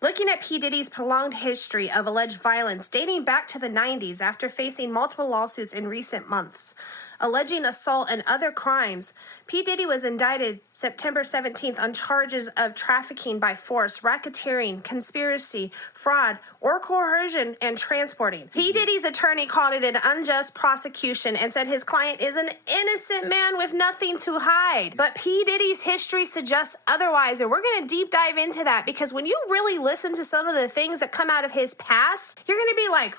Looking at P. Diddy's prolonged history of alleged violence dating back to the 90s after facing multiple lawsuits in recent months, alleging assault and other crimes, P. Diddy was indicted September 17th on charges of trafficking by force, racketeering, conspiracy, fraud, or coercion, and transporting. P. Diddy's attorney called it an unjust prosecution and said his client is an innocent man with nothing to hide. But P. Diddy's history suggests otherwise, and we're going to deep dive into that because when you really listen to some of the things that come out of his past, you're going to be like,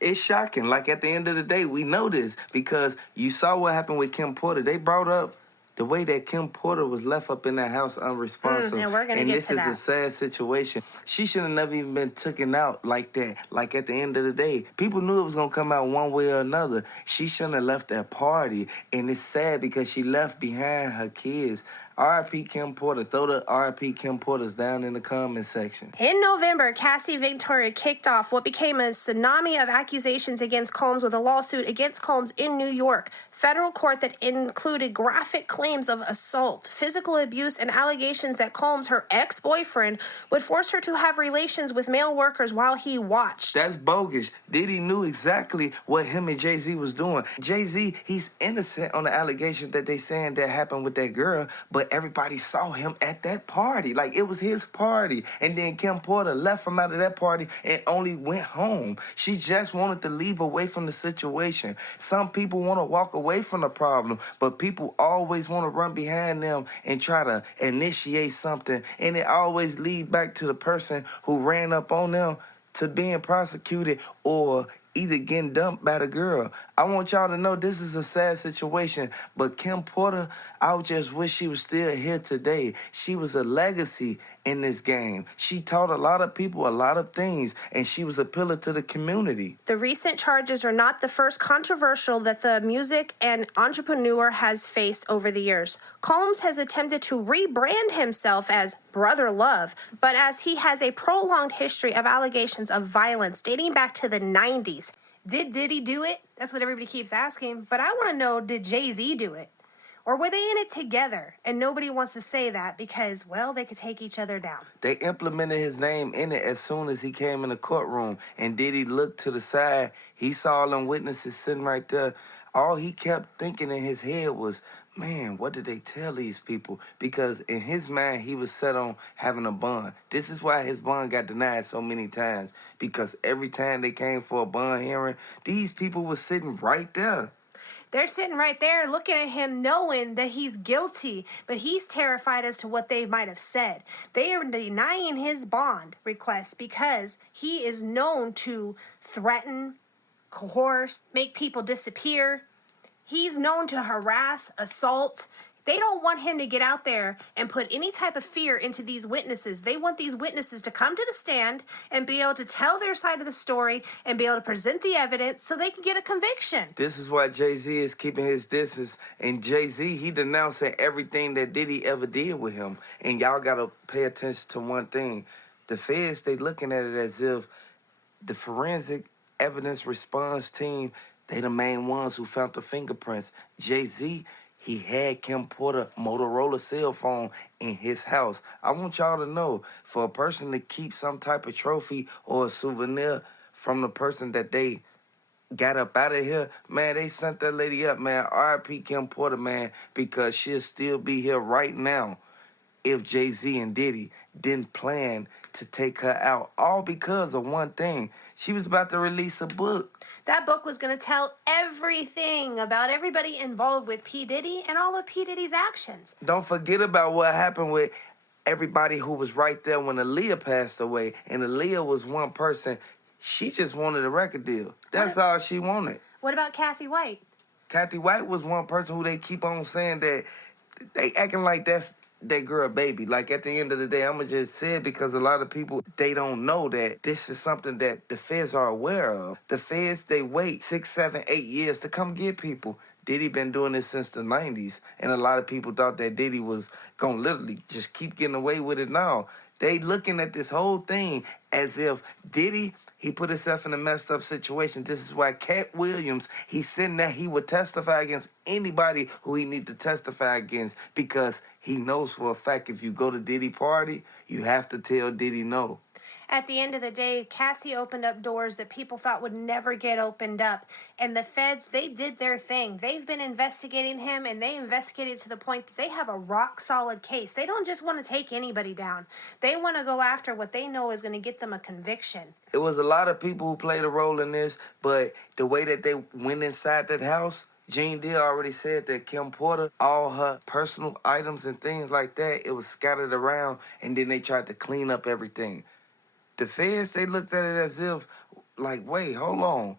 It's shocking. Like, at the end of the day, we know this because you saw what happened with Kim Porter. They brought up the way that Kim Porter was left up in that house unresponsive. And we're gonna get to that. And this is a sad situation. She should have never even been taken out like that. Like, at the end of the day, people knew it was going to come out one way or another. She shouldn't have left that party. And it's sad because she left behind her kids. R.I.P. Kim Porter. Throw the R.I.P. Kim Porters down in the comment section. In November, Cassie Victoria kicked off what became a tsunami of accusations against Combs with a lawsuit against Combs in New York federal court that included graphic claims of assault, physical abuse, and allegations that Combs, her ex-boyfriend, would force her to have relations with male workers while he watched. That's bogus. Diddy knew exactly what him and Jay-Z was doing. Jay-Z, he's innocent on the allegation that they saying that happened with that girl, but everybody saw him at that party. Like, it was his party. And then Kim Porter left from out of that party and only went home. She just wanted to leave away from the situation. Some people want to walk away from the problem, but people always want to run behind them and try to initiate something. And it always leads back to the person who ran up on them to being prosecuted or either getting dumped by the girl. I want y'all to know this is a sad situation, but Kim Porter, I just wish she was still here today. She was a legacy in this game. She taught a lot of people a lot of things, and she was a pillar to the community. The recent charges are not the first controversial that the music and entrepreneur has faced over the years. Combs has attempted to rebrand himself as Brother Love, but as he has a prolonged history of allegations of violence dating back to the 90s. Did Diddy do it? That's what everybody keeps asking. But I want to know, did Jay-Z do it? Or were they in it together? And nobody wants to say that because, well, they could take each other down. They implemented his name in it as soon as he came in the courtroom. And Diddy looked to the side. He saw them witnesses sitting right there. All he kept thinking in his head was, man, what did they tell these people? Because in his mind, he was set on having a bond. This is why his bond got denied so many times. Because every time they came for a bond hearing, these people were sitting right there. They're sitting right there looking at him knowing that he's guilty, but he's terrified as to what they might have said. They are denying his bond request because he is known to threaten, coerce, make people disappear. He's known to harass, assault. They don't want him to get out there and put any type of fear into these witnesses. They want these witnesses to come to the stand and be able to tell their side of the story and be able to present the evidence so they can get a conviction. This is why Jay-Z is keeping his distance. And Jay-Z, he denouncing everything that Diddy ever did with him. And y'all got to pay attention to one thing. The feds, they looking at it as if the forensic evidence response team, they the main ones who found the fingerprints. Jay-Z, he had Kim Porter Motorola cell phone in his house. I want y'all to know, for a person to keep some type of trophy or a souvenir from the person that they got up out of here, man, they sent that lady up, man. R.I.P. Kim Porter, man, because she'll still be here right now if Jay-Z and Diddy didn't plan to take her out. All because of one thing. She was about to release a book. That book was going to tell everything about everybody involved with P. Diddy and all of P. Diddy's actions. Don't forget about what happened with everybody who was right there when Aaliyah passed away. And Aaliyah was one person. She just wanted a record deal. That's all she wanted. What about Kathy White? Kathy White was one person who they keep on saying that they acting like that's that girl baby. Like, at the end of the day, I'm going to just say it because a lot of people, they don't know that this is something that the feds are aware of. The feds, they wait 6, 7, 8 years to come get people. Diddy been doing this since the 90s, and a lot of people thought that Diddy was going to literally just keep getting away with it now. They looking at this whole thing as if Diddy, He put himself in a messed up situation. This is why Cat Williams, he's sitting there, he would testify against anybody who he need to testify against because he knows for a fact if you go to Diddy party, you have to tell Diddy no. At the end of the day, Cassie opened up doors that people thought would never get opened up. And the feds, they did their thing. They've been investigating him, and they investigated to the point that they have a rock-solid case. They don't just want to take anybody down. They want to go after what they know is going to get them a conviction. It was a lot of people who played a role in this, but the way that they went inside that house, Gene Deal already said that Kim Porter, all her personal items and things like that, it was scattered around, and then they tried to clean up everything. The feds, they looked at it as if, like, wait, hold on.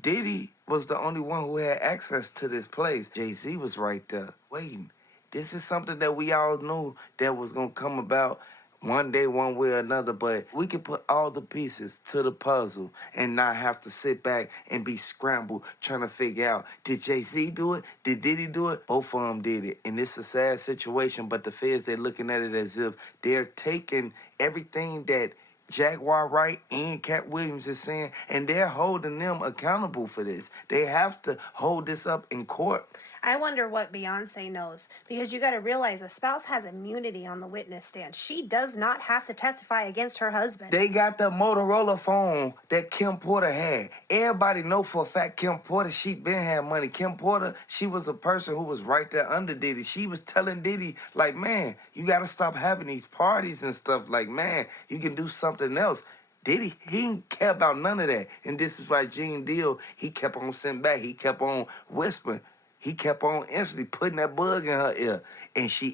Diddy was the only one who had access to this place. Jay-Z was right there waiting. This is something that we all knew that was going to come about one day, one way or another, but we could put all the pieces to the puzzle and not have to sit back and be scrambled trying to figure out, did Jay-Z do it? Did Diddy do it? Both of them did it. And it's a sad situation, but the feds, they're looking at it as if they're taking everything that Jaguar Wright and Cat Williams is saying, and they're holding them accountable for this. They have to hold this up in court. I wonder what Beyonce knows, because you got to realize a spouse has immunity on the witness stand. She does not have to testify against her husband. They got the Motorola phone that Kim Porter had. Everybody know for a fact Kim Porter, she been had money. Kim Porter, she was a person who was right there under Diddy. She was telling Diddy, like, man, you got to stop having these parties and stuff. Like, man, you can do something else. Diddy, he didn't care about none of that. And this is why Gene Deal, he kept on sitting back. He kept on whispering. He kept on instantly putting that bug in her ear. And she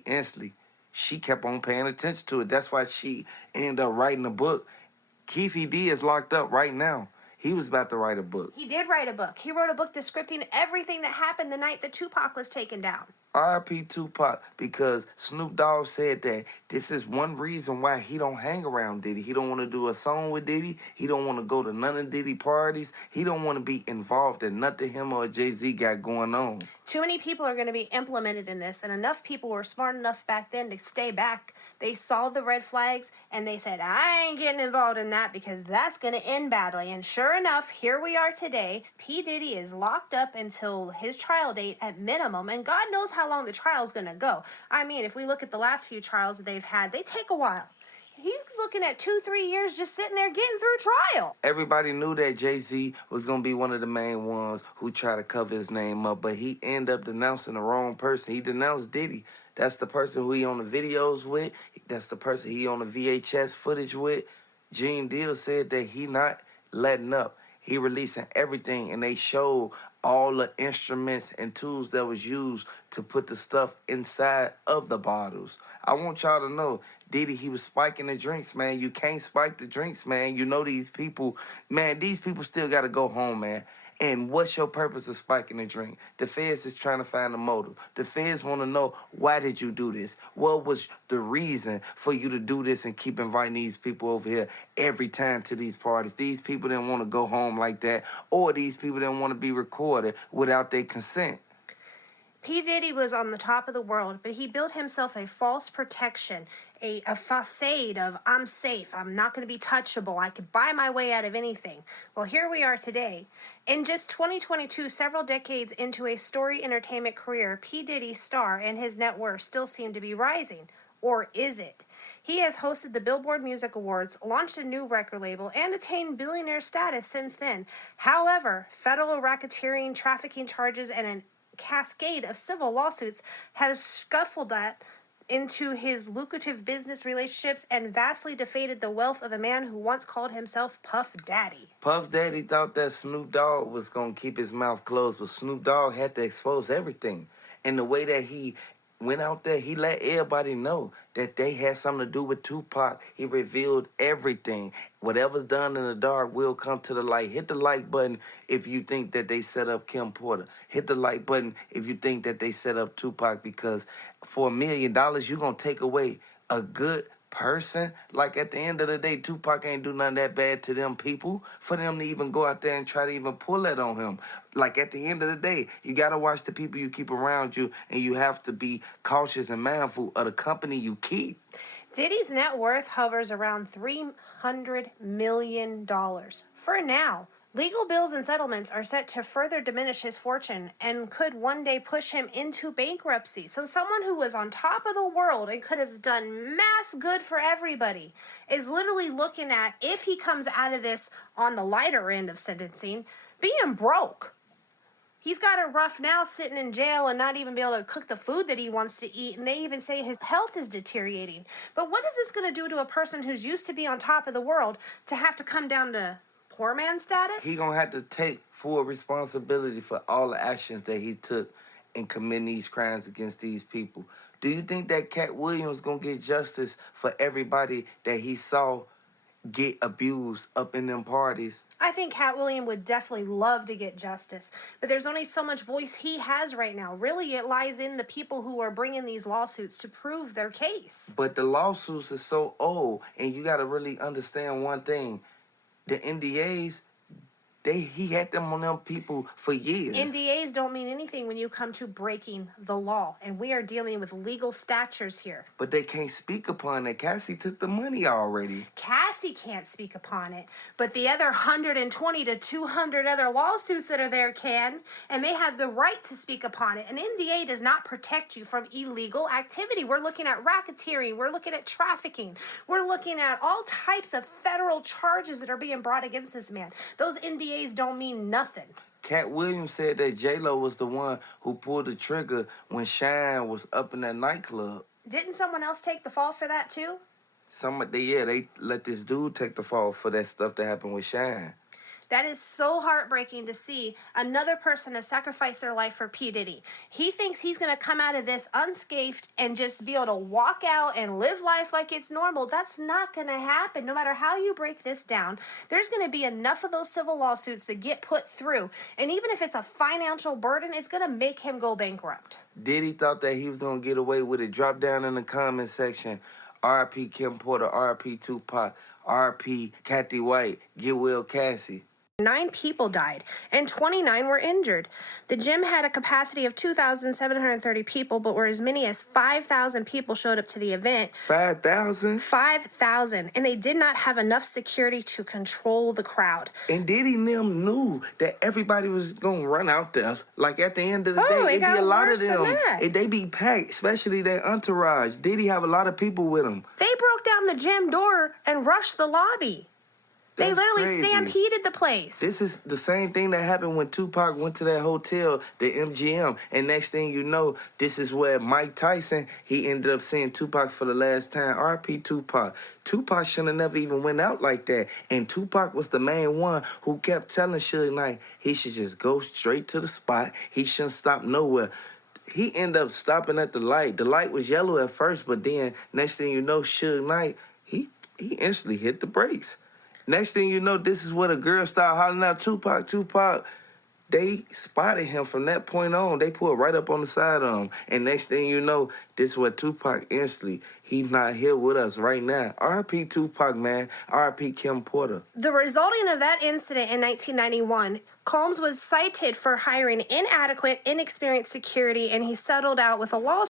kept on paying attention to it. That's why she ended up writing a book. Keefe D is locked up right now. He was about to write a book. He did write a book. He wrote a book describing everything that happened the night that Tupac was taken down. R.I.P. Tupac, because Snoop Dogg said that this is one reason why he don't hang around Diddy. He don't want to do a song with Diddy. He don't want to go to none of Diddy parties. He don't want to be involved in nothing him or Jay-Z got going on. Too many people are going to be implemented in this, and enough people were smart enough back then to stay back. They saw the red flags, and they said, I ain't getting involved in that because that's going to end badly. And sure enough, here we are today. P. Diddy is locked up until his trial date at minimum, and God knows how long the trial's going to go. I mean, if we look at the last few trials that they've had, they take a while. He's looking at 2-3 years just sitting there getting through trial. Everybody knew that Jay-Z was going to be one of the main ones who tried to cover his name up, but he ended up denouncing the wrong person. He denounced Diddy. That's the person who he on the videos with. That's the person he on the VHS footage with. Gene Deal said that he not letting up. He releasing everything, and they showed all the instruments and tools that was used to put the stuff inside of the bottles. I want y'all to know, Diddy, he was spiking the drinks, man. You can't spike the drinks, man. You know these people, man, these people still got to go home, man. And what's your purpose of spiking the drink? The feds is trying to find a motive. The feds want to know, why did you do this? What was the reason for you to do this and keep inviting these people over here every time to these parties? These people didn't want to go home like that, or these people didn't want to be recorded without their consent. P. Diddy was on the top of the world, but he built himself a false protection, a facade of, I'm safe, I'm not going to be touchable, I could buy my way out of anything. Well, here we are today. In just 2022, several decades into a story entertainment career, P. Diddy's star and his net worth still seem to be rising. Or is it? He has hosted the Billboard Music Awards, launched a new record label, and attained billionaire status since then. However, federal racketeering, trafficking charges, and a cascade of civil lawsuits has scuffled that into his lucrative business relationships and vastly defeated the wealth of a man who once called himself Puff Daddy. Puff Daddy thought that Snoop Dogg was going to keep his mouth closed, but Snoop Dogg had to expose everything. And the way that he went out there, he let everybody know that they had something to do with Tupac. He revealed everything. Whatever's done in the dark will come to the light. Hit the like button if you think that they set up Kim Porter. Hit the like button if you think that they set up Tupac, because for $1 million, you're going to take away a good person. Like, at the end of the day, Tupac ain't do nothing that bad to them people for them to even go out there and try to even pull that on him. Like, at the end of the day, you got to watch the people you keep around you, and you have to be cautious and mindful of the company you keep. Diddy's net worth hovers around $300 million. For now, legal bills and settlements are set to further diminish his fortune and could one day push him into bankruptcy. So someone who was on top of the world and could have done mass good for everybody is literally looking at, if he comes out of this on the lighter end of sentencing, being broke. He's got it rough now sitting in jail and not even be able to cook the food that he wants to eat. And they even say his health is deteriorating. But what is this going to do to a person who's used to be on top of the world to have to come down to poor man status? He going to have to take full responsibility for all the actions that he took in committing these crimes against these people. Do you think that Cat Williams going to get justice for everybody that he saw get abused up in them parties? I think Cat Williams would definitely love to get justice, but there's only so much voice he has right now. Really, it lies in the people who are bringing these lawsuits to prove their case. But the lawsuits are so old, and you got to really understand one thing. The NDAs, he had them on them people for years. NDAs don't mean anything when you come to breaking the law, and we are dealing with legal statutes here. But they can't speak upon it. Cassie took the money already. Cassie can't speak upon it, but the other 120 to 200 other lawsuits that are there can, and they have the right to speak upon it. An NDA does not protect you from illegal activity. We're looking at racketeering. We're looking at trafficking. We're looking at all types of federal charges that are being brought against this man. Those NDAs don't mean nothing. Cat Williams said that J-Lo was the one who pulled the trigger when Shine was up in that nightclub. Didn't someone else take the fall for that too? They let this dude take the fall for that stuff that happened with Shine. That is so heartbreaking to see another person to sacrifice their life for P. Diddy. He thinks he's going to come out of this unscathed and just be able to walk out and live life like it's normal. That's not going to happen. No matter how you break this down, there's going to be enough of those civil lawsuits that get put through. And even if it's a financial burden, it's going to make him go bankrupt. Diddy thought that he was going to get away with it. Drop down in the comment section. R.I.P. Kim Porter, R.I.P. Tupac, R.I.P. Kathy White, Get Well Cassie. 9 people died and 29 were injured. The gym had a capacity of 2,730 people, but were as many as 5,000 people showed up to the event. 5,000? 5,000. And they did not have enough security to control the crowd. And Diddy and them knew that everybody was going to run out there. Like at the end of the day, it'd be a lot of them. They be packed, especially their entourage. Diddy have a lot of people with him. They broke down the gym door and rushed the lobby. They literally stampeded the place. This is the same thing that happened when Tupac went to that hotel, the MGM. And next thing you know, this is where Mike Tyson, he ended up seeing Tupac for the last time. R.P. Tupac. Tupac should have never even went out like that. And Tupac was the main one who kept telling Suge Knight he should just go straight to the spot. He shouldn't stop nowhere. He ended up stopping at the light. The light was yellow at first, but then next thing you know, Suge Knight, he instantly hit the brakes. Next thing you know, this is where the girl started hollering out, Tupac, Tupac. They spotted him from that point on. They pulled right up on the side of him. And next thing you know, this is what Tupac instantly, he's not here with us right now. R.I.P. Tupac, man. R.I.P. Kim Porter. The resulting of that incident in 1991, Combs was cited for hiring inadequate, inexperienced security, and he settled out with a lawsuit.